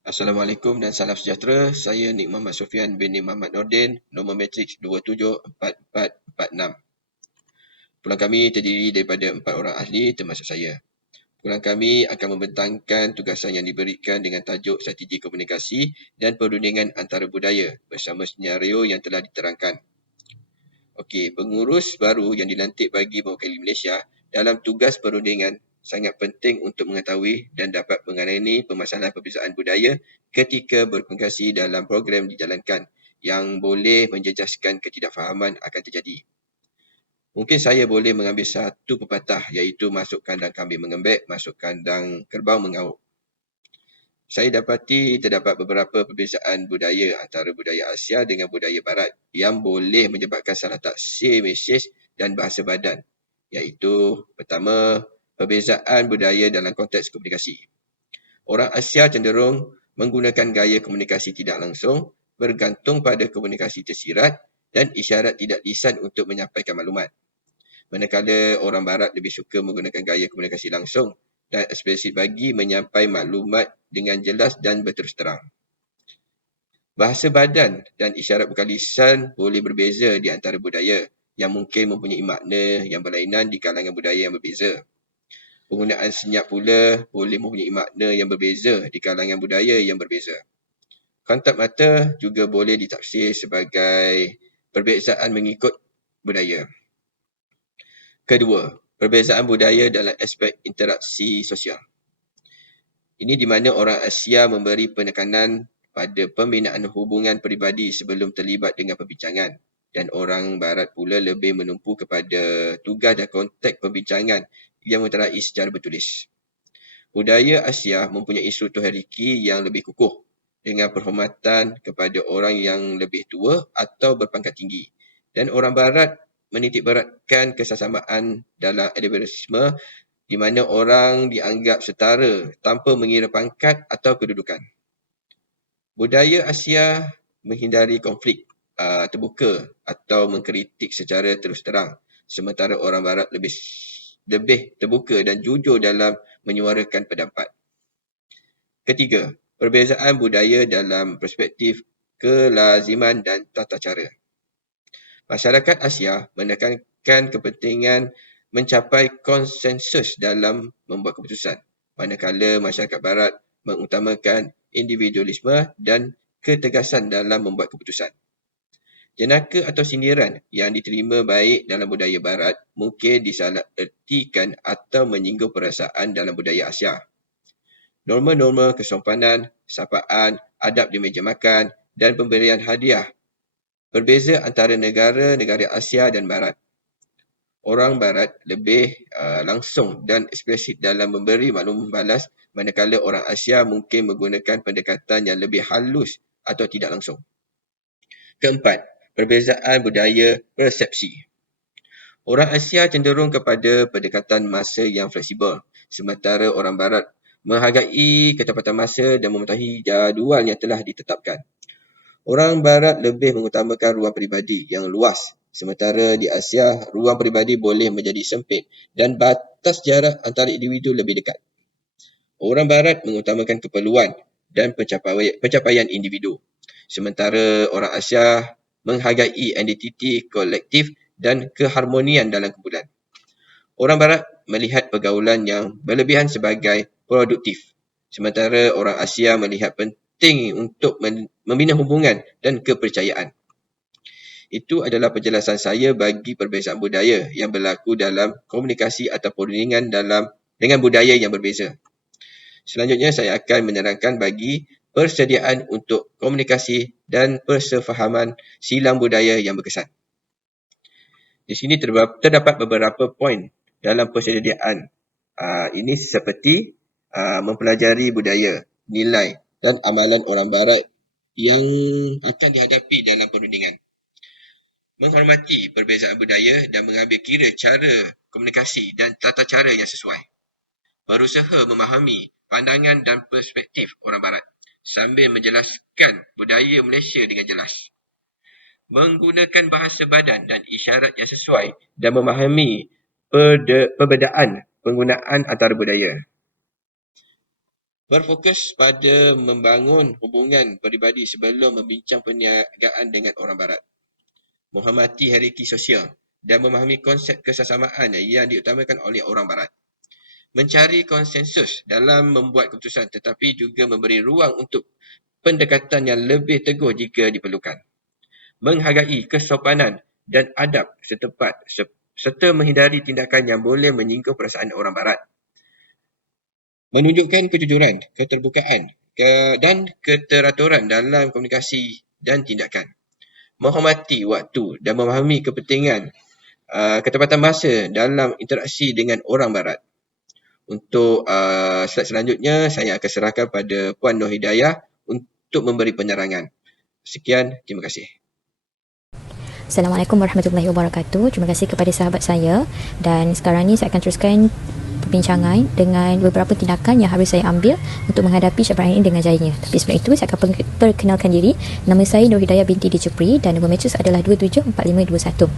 Assalamualaikum dan salam sejahtera. Saya Nik Muhammad Sofian bin Nik Muhammad Nordin, nombor matriks 274446. Kumpulan kami terdiri daripada 4 orang ahli termasuk saya. Kumpulan kami akan membentangkan tugasan yang diberikan dengan tajuk strategi komunikasi dan perundingan antara budaya bersama senario yang telah diterangkan. Okey, pengurus baru yang dilantik bagi mewakili Malaysia dalam tugas perundingan sangat penting untuk mengetahui dan dapat mengenali permasalahan perbezaan budaya ketika berkomunikasi dalam program dijalankan yang boleh menjejaskan ketidakfahaman akan terjadi. Mungkin saya boleh mengambil satu pepatah iaitu masuk kandang kambing mengembek, masuk kandang kerbau mengauk. Saya dapati terdapat beberapa perbezaan budaya antara budaya Asia dengan budaya Barat yang boleh menyebabkan salah taksir mesej dan bahasa badan. Iaitu, pertama, perbezaan budaya dalam konteks komunikasi. Orang Asia cenderung menggunakan gaya komunikasi tidak langsung bergantung pada komunikasi tersirat dan isyarat tidak lisan untuk menyampaikan maklumat. Manakala orang Barat lebih suka menggunakan gaya komunikasi langsung dan ekspresif bagi menyampaikan maklumat dengan jelas dan berterus terang. Bahasa badan dan isyarat bukan lisan boleh berbeza di antara budaya yang mungkin mempunyai makna yang berlainan di kalangan budaya yang berbeza. Penggunaan senyap pula boleh mempunyai makna yang berbeza di kalangan budaya yang berbeza. Kontak mata juga boleh ditafsir sebagai perbezaan mengikut budaya. Kedua, perbezaan budaya dalam aspek interaksi sosial. Ini di mana orang Asia memberi penekanan pada pembinaan hubungan peribadi sebelum terlibat dengan perbincangan dan orang Barat pula lebih menumpu kepada tugas dan konteks perbincangan yang meterai secara bertulis. Budaya Asia mempunyai struktur hierarki yang lebih kukuh dengan penghormatan kepada orang yang lebih tua atau berpangkat tinggi dan orang Barat menitikberatkan kesesamaan dalam individualisme di mana orang dianggap setara tanpa mengira pangkat atau kedudukan. Budaya Asia menghindari konflik terbuka atau mengkritik secara terus terang, sementara orang Barat lebih terbuka dan jujur dalam menyuarakan pendapat. Ketiga, perbezaan budaya dalam perspektif kelaziman dan tata cara. Masyarakat Asia menekankan kepentingan mencapai konsensus dalam membuat keputusan, manakala masyarakat Barat mengutamakan individualisme dan ketegasan dalam membuat keputusan. Jenaka atau sindiran yang diterima baik dalam budaya Barat mungkin disalahertikan atau menyinggung perasaan dalam budaya Asia. Norma-norma kesopanan, sapaan, adab di meja makan dan pemberian hadiah berbeza antara negara-negara Asia dan Barat. Orang Barat lebih langsung dan ekspresif dalam memberi maklum balas, manakala orang Asia mungkin menggunakan pendekatan yang lebih halus atau tidak langsung. Keempat, perbezaan budaya persepsi. Orang Asia cenderung kepada pendekatan masa yang fleksibel, sementara orang Barat menghargai ketepatan masa dan mematuhi jadual yang telah ditetapkan. Orang Barat lebih mengutamakan ruang peribadi yang luas, sementara di Asia, ruang peribadi boleh menjadi sempit dan batas jarak antara individu lebih dekat. Orang Barat mengutamakan keperluan dan pencapaian individu, sementara orang Asia menghargai identiti kolektif dan keharmonian dalam kumpulan. Orang Barat melihat pergaulan yang berlebihan sebagai produktif, sementara orang Asia melihat penting untuk membina hubungan dan kepercayaan. Itu adalah penjelasan saya bagi perbezaan budaya yang berlaku dalam komunikasi atau perundingan dengan budaya yang berbeza. Selanjutnya saya akan menerangkan bagi persediaan untuk komunikasi dan persefahaman silang budaya yang berkesan. Di sini terdapat beberapa poin dalam persediaan. Ini seperti mempelajari budaya, nilai dan amalan orang Barat yang akan dihadapi dalam perundingan. Menghormati perbezaan budaya dan mengambil kira cara komunikasi dan tata cara yang sesuai. Berusaha memahami pandangan dan perspektif orang Barat sambil menjelaskan budaya Malaysia dengan jelas. Menggunakan bahasa badan dan isyarat yang sesuai dan memahami perbezaan penggunaan antara budaya. Berfokus pada membangun hubungan peribadi sebelum membincang perniagaan dengan orang Barat. Menghormati hierarki sosial dan memahami konsep kesesamaan yang diutamakan oleh orang Barat. Mencari konsensus dalam membuat keputusan tetapi juga memberi ruang untuk pendekatan yang lebih teguh jika diperlukan. Menghargai kesopanan dan adab setempat serta menghindari tindakan yang boleh menyinggung perasaan orang Barat. Menunjukkan kejujuran, keterbukaan dan keteraturan dalam komunikasi dan tindakan. Menghormati waktu dan memahami kepentingan ketepatan masa dalam interaksi dengan orang Barat. Untuk slide selanjutnya, saya akan serahkan pada Puan Nur Hidayah untuk memberi penerangan. Sekian, terima kasih. Assalamualaikum warahmatullahi wabarakatuh. Terima kasih kepada sahabat saya, dan sekarang ni saya akan teruskan perbincangan dengan beberapa tindakan yang harus saya ambil untuk menghadapi cabaran ini dengan jayanya. Tapi sebelum itu, saya akan perkenalkan diri. Nama saya Nur Hidayah binti Dijupri dan nombor matrix adalah 274521.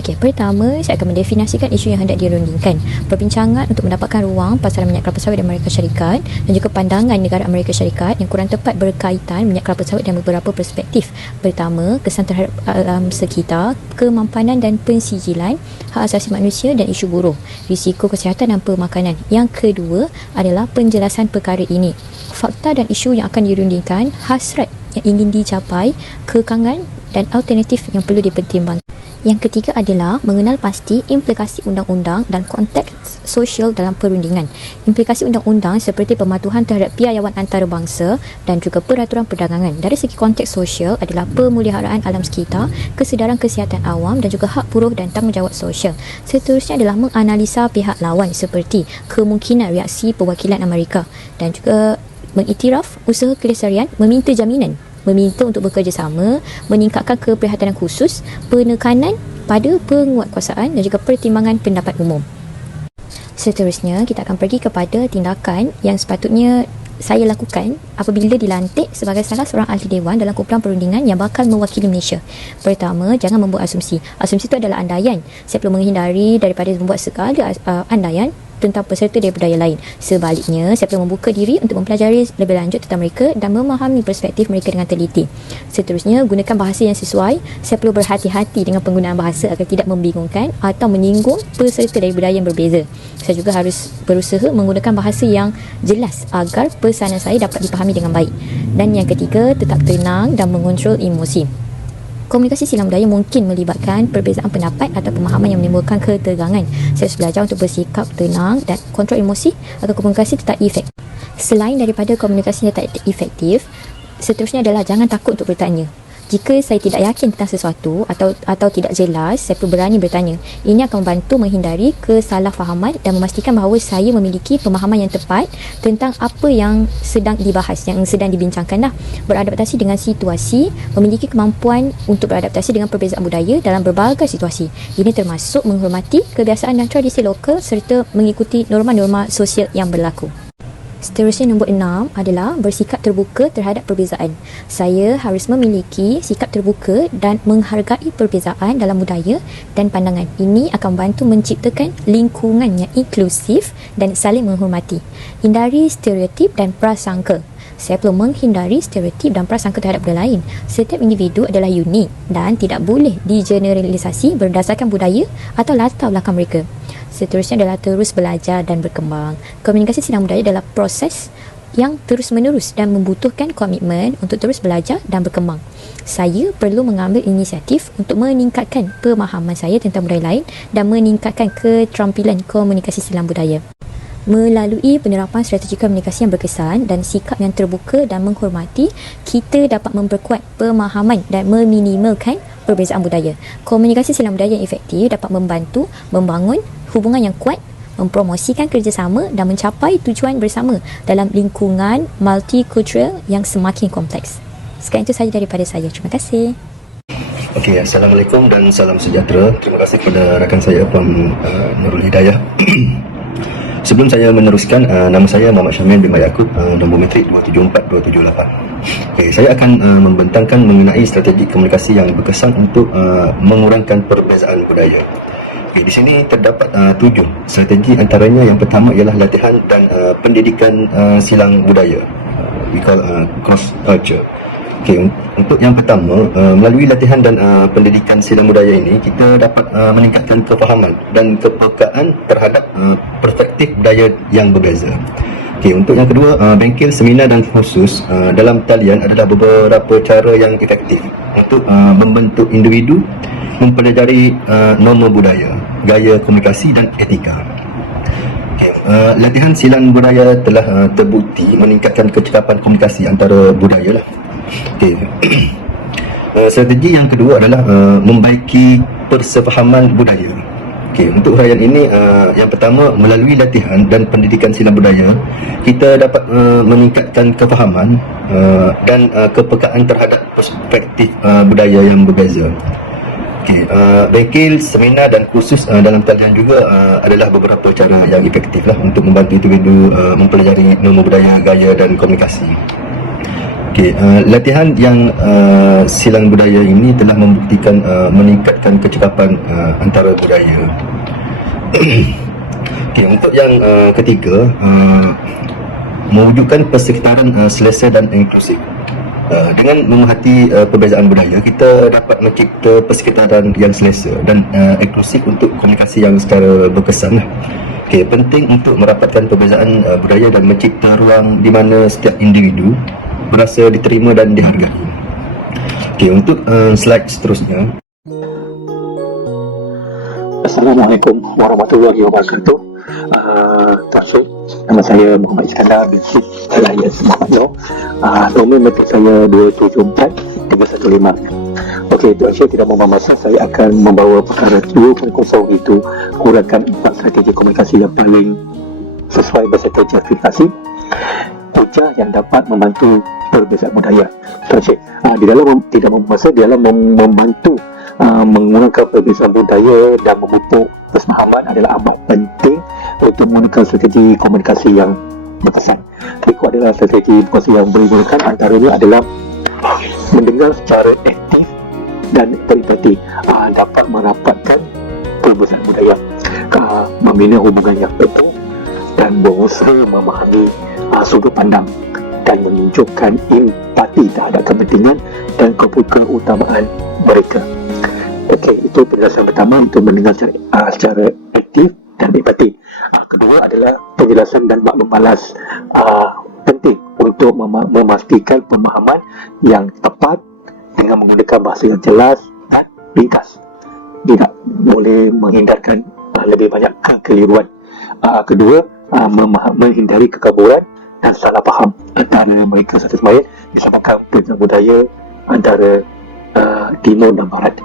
Okey, pertama saya akan mendefinisikan isu yang hendak dirundingkan. Perbincangan untuk mendapatkan ruang pasaran minyak kelapa sawit Amerika Syarikat dan juga pandangan negara Amerika Syarikat yang kurang tepat berkaitan minyak kelapa sawit dan beberapa perspektif. Pertama, kesan terhadap alam sekitar, kemampanan dan pensijilan, hak asasi manusia dan isu buruh, risiko kesihatan dan pemakanan. Yang kedua adalah penjelasan perkara ini, fakta dan isu yang akan dirundingkan, hasrat yang ingin dicapai, kekangan dan alternatif yang perlu dipertimbangkan. Yang ketiga adalah mengenal pasti implikasi undang-undang dan konteks sosial dalam perundingan. Implikasi undang-undang seperti pematuhan terhadap piawaian antarabangsa dan juga peraturan perdagangan. Dari segi konteks sosial adalah pemeliharaan alam sekitar, kesedaran kesihatan awam dan juga hak buruh dan tanggungjawab sosial. Seterusnya adalah menganalisa pihak lawan seperti kemungkinan reaksi perwakilan Amerika dan juga mengiktiraf usaha kelestarian, meminta jaminan, meminta untuk bekerjasama, meningkatkan keprihatinan khusus, penekanan pada penguatkuasaan dan juga pertimbangan pendapat umum. Seterusnya, kita akan pergi kepada tindakan yang sepatutnya saya lakukan apabila dilantik sebagai salah seorang ahli dewan dalam kumpulan perundingan yang bakal mewakili Malaysia. Pertama, jangan membuat asumsi. Asumsi itu adalah andaian. Saya perlu menghindari daripada membuat segala andaian tentang peserta dari budaya lain. Sebaliknya, saya perlu membuka diri untuk mempelajari lebih lanjut tentang mereka dan memahami perspektif mereka dengan teliti. Seterusnya, gunakan bahasa yang sesuai. Saya perlu berhati-hati dengan penggunaan bahasa agar tidak membingungkan atau menyinggung peserta dari budaya yang berbeza. Saya juga harus berusaha menggunakan bahasa yang jelas agar pesanan saya dapat dipahami dengan baik. Dan yang ketiga, tetap tenang dan mengontrol emosi. Komunikasi silang budaya mungkin melibatkan perbezaan pendapat atau pemahaman yang menimbulkan ketegangan. Saya harus belajar untuk bersikap tenang dan kontrol emosi agar komunikasi tetap efektif. Selain daripada komunikasi yang tak efektif, seterusnya adalah jangan takut untuk bertanya. Jika saya tidak yakin tentang sesuatu atau tidak jelas, saya perlu berani bertanya. Ini akan membantu menghindari kesalahfahaman dan memastikan bahawa saya memiliki pemahaman yang tepat tentang apa yang sedang dibahas, yang sedang dibincangkan. Beradaptasi dengan situasi, memiliki kemampuan untuk beradaptasi dengan perbezaan budaya dalam berbagai situasi. Ini termasuk menghormati kebiasaan dan tradisi lokal serta mengikuti norma-norma sosial yang berlaku. Seterusnya, nombor 6 adalah bersikap terbuka terhadap perbezaan. Saya harus memiliki sikap terbuka dan menghargai perbezaan dalam budaya dan pandangan. Ini akan membantu menciptakan lingkungan yang inklusif dan saling menghormati. Hindari stereotip dan prasangka. Saya perlu menghindari stereotip dan prasangka terhadap budaya lain. Setiap individu adalah unik dan tidak boleh digeneralisasi berdasarkan budaya atau latar belakang mereka. Seterusnya adalah terus belajar dan berkembang. Komunikasi silang budaya adalah proses yang terus-menerus dan membutuhkan komitmen untuk terus belajar dan berkembang. Saya perlu mengambil inisiatif untuk meningkatkan pemahaman saya tentang budaya lain dan meningkatkan keterampilan komunikasi silang budaya. Melalui penerapan strategi komunikasi yang berkesan dan sikap yang terbuka dan menghormati, kita dapat memperkuat pemahaman dan meminimalkan perbezaan budaya. Komunikasi silang budaya yang efektif dapat membantu membangun hubungan yang kuat, mempromosikan kerjasama dan mencapai tujuan bersama dalam lingkungan multikultural yang semakin kompleks. Sekian itu sahaja daripada saya. Terima kasih. Okey, Assalamualaikum dan salam sejahtera. Terima kasih kepada rakan saya Puan Nurul Hidayah. Sebelum saya meneruskan, nama saya Muhammad Syamil bin Yaakob, nombor matrik 274278. Okey, saya akan membentangkan mengenai strategi komunikasi yang berkesan untuk mengurangkan perbezaan budaya. Okey, di sini terdapat 7 strategi, antaranya yang pertama ialah latihan dan pendidikan silang budaya. We call cross culture. Okey, untuk yang pertama, melalui latihan dan pendidikan silang budaya ini, kita dapat meningkatkan kefahaman dan kepekaan terhadap perspektif budaya yang berbeza. Okey, untuk yang kedua, bengkel, seminar dan kursus dalam talian adalah beberapa cara yang efektif untuk membentuk individu mempelajari norma budaya, gaya komunikasi dan etika. Okay. Latihan silang budaya telah terbukti meningkatkan kecekapan komunikasi antara budaya lah. Okay. Strategi yang kedua adalah membaiki persefahaman budaya. Okay. Untuk huraian ini, yang pertama, melalui latihan dan pendidikan silang budaya, kita dapat meningkatkan kefahaman dan kepekaan terhadap perspektif budaya yang berbeza. Okay, bengkel, seminar dan kursus dalam talian juga adalah beberapa cara yang efektif lah untuk membantu individu mempelajari norma budaya, gaya dan komunikasi. Okay, latihan yang silang budaya ini telah membuktikan meningkatkan kecekapan antara budaya. Okay, untuk yang ketiga, mewujudkan persekitaran selesa dan inklusif. Dengan memerhati perbezaan budaya, kita dapat mencipta persekitaran yang selesa dan inklusif untuk komunikasi yang secara berkesan. Okay, penting untuk merapatkan perbezaan budaya dan mencipta ruang di mana setiap individu merasa diterima dan dihargai. Okay, untuk slide seterusnya. Assalamualaikum warahmatullahi wabarakatuh. Terima nama saya Muhammad Iskandar bin Syed alias Muhammad Noh. Nombor metrik saya 274-315. Okey, Tuan Syed tidak membuang masa, saya akan membawa perkara 2.0 itu, huraikan 4 strategi komunikasi yang paling sesuai berserta justifikasi hujah yang dapat membantu perbezaan budaya. Tuan Syed, di dalam tidak membuang masa, di dalam membantu menggunakan perbezaan budaya dan memupuk kesepahaman adalah amat penting untuk menggunakan strategi komunikasi yang berkesan. Berikut adalah strategi komunikasi yang boleh digunakan, antaranya adalah mendengar secara aktif dan berempati, dapat merapatkan perbezaan budaya, membina hubungan yang betul dan berusaha memahami sudut pandang dan menunjukkan empati terhadap kepentingan dan keutamaan mereka. Okey, itu penjelasan pertama, itu mendengar secara aktif dan empati. Kedua adalah penjelasan dan maklum balas, penting untuk memastikan pemahaman yang tepat dengan menggunakan bahasa yang jelas dan ringkas. Tidak boleh menghindarkan lebih banyak kekeliruan. Kedua, menghindari kekaburan dan salah faham antara mereka satu sama lain disebabkan perbezaan budaya antara timur dan barat.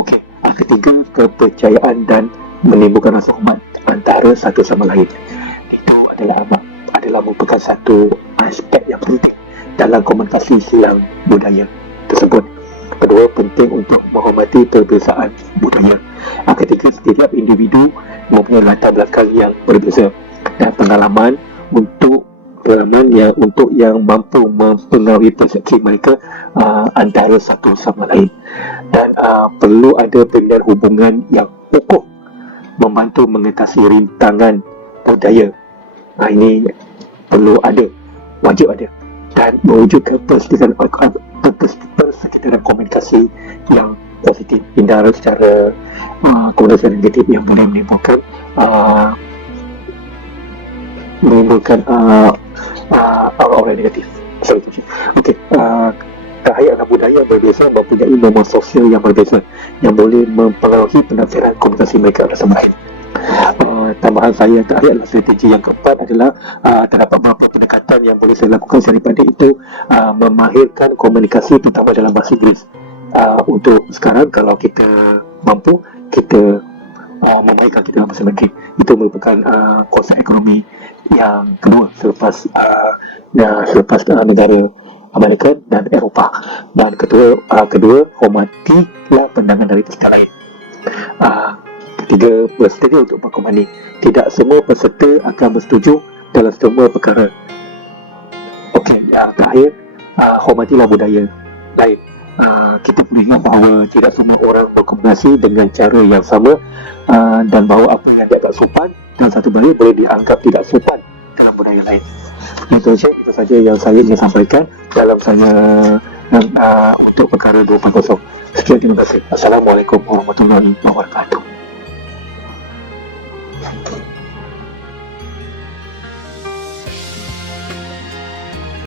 Okey, ketiga, kepercayaan dan menimbulkan rasa hormat antara satu sama lain. Itu adalah merupakan satu aspek yang penting dalam komunikasi silang budaya tersebut. Kedua, penting untuk menghormati perbezaan budaya. Ketiga, setiap individu mempunyai latar belakang yang berbeza dan pengalaman yang mampu mempengaruhi persepsi mereka antara satu sama lain. Dan perlu ada pembinaan hubungan yang ukuh membantu mengatasi rintangan budaya. Ini perlu ada, wajib ada, dan mewujudkan persekitaran komunikasi yang positif, hindari secara komunikasi negatif yang boleh menimbulkan orang-orang negatif. Okey, terakhir adalah budaya berbeza mempunyai norma sosial yang berbeza yang boleh mempengaruhi penafsiran komunikasi mereka bersama lain. Tambahan saya terakhir adalah strategi yang keempat adalah terdapat beberapa pendekatan yang boleh saya lakukan daripada itu, memahirkan komunikasi terutama dalam bahasa Inggeris. Untuk sekarang, kalau kita mampu, kita memahirkan kita dalam bahasa Mandarin. Itu merupakan konsep ekonomi yang kedua selepas negara Amerika dan Eropah. Dan kedua, hormatilah pandangan dari peserta lain. Ketiga, bersedia untuk berkomandi. Tidak semua peserta akan bersetuju dalam semua perkara. Okey, terakhir, hormatilah budaya lain. Kita perlu ingat bahawa tidak semua orang berkomunikasi dengan cara yang sama dan bahawa apa yang dianggap sopan dalam satu budaya boleh dianggap tidak sopan dalam budaya lain. Itu saja yang saya ingin sampaikan dalam saya untuk perkara 240. Sekian, terima kasih. Assalamualaikum warahmatullahi wabarakatuh.